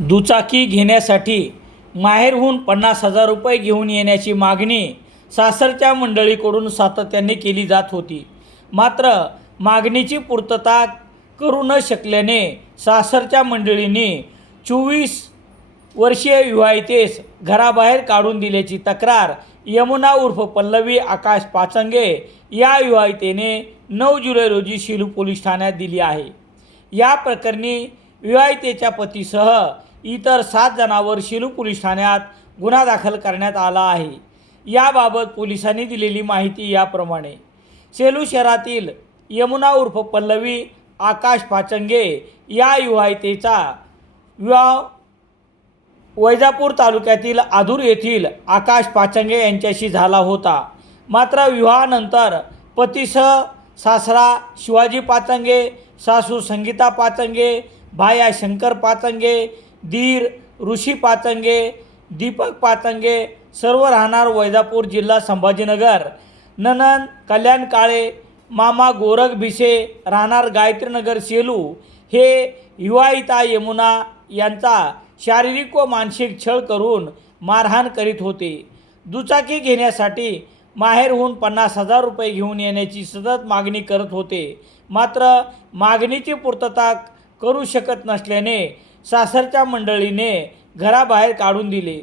दुचाकी घेण्यासाठी माहेरहून पन्नास हजार रुपये घेऊन येण्याची मागणी सासरच्या मंडळीकडून सातत्याने केली जात होती. मात्र मागणीची पूर्तता करू न शकल्याने सासरच्या मंडळींनी चोवीस वर्षीय विवाहितेस घराबाहेर काढून दिल्याची तक्रार यमुना उर्फ पल्लवी आकाश पाचंगे या विवाहितेने नऊ जुलै रोजी शिलू पोलीस ठाण्यात दिली आहे. या प्रकरणी विवाहितेच्या पतीसह इतर सात जणांवर शेलू पोलीस ठाण्यात गुन्हा दाखल करण्यात आला आहे. याबाबत पोलिसांनी दिलेली माहिती याप्रमाणे. सेलू शहरातील यमुना उर्फ पल्लवी आकाश पाचंगे या विवाहितेचा विवाह वैजापूर तालुक्यातील आधूर येथील आकाश पाचंगे यांच्याशी झाला होता. मात्र विवाहानंतर पतीसह सासरा शिवाजी पाचंगे सासू संगीता पाचंगे भाया शंकर पाचंगे धीर ऋषी पाचंगे दीपक पाचंगे सर्व राहणार वैजापूर जिल्हा संभाजीनगर. ननंद कल्याण काळे मामा गोरख भिसे राहणार गायत्रीनगर सेलू. हे युवाईता यमुना यांचा शारीरिक व मानसिक छळ करून मारहाण करीत होते. दुचाकी घेण्यासाठी माहेरहून पन्नास हजार रुपये घेऊन येण्याची सतत मागणी करत होते. मात्र मागणीची पूर्तता करू शकत नसल्याने सासरच्या मंडळीने घराबाहेर काढून दिले.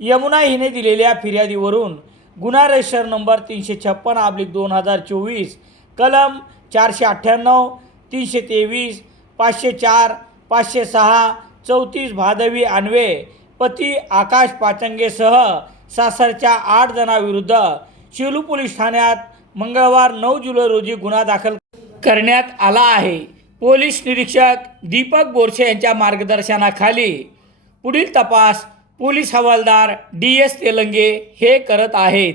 यमुना हिने दिलेल्या फिर्यादीवरून गुन्हा रजिस्टर नंबर तीनशे छप्पन आब्लिक दोन हजार चोवीस कलम चारशे अठ्ठ्याण्णव तीनशे तेवीस पाचशे चार पाचशे सहा चौतीस भादवी अन्वे पती आकाश पाचंगेसह सासरच्या आठ जणांविरुद्ध शेलू पोलीस ठाण्यात मंगळवार नऊ जुलै रोजी गुन्हा दाखल करण्यात आला आहे. पोलीस निरीक्षक दीपक बोरसे यांच्या मार्गदर्शनाखाली पुढील तपास पोलीस हवालदार डी एस तेलंगे हे करत आहेत.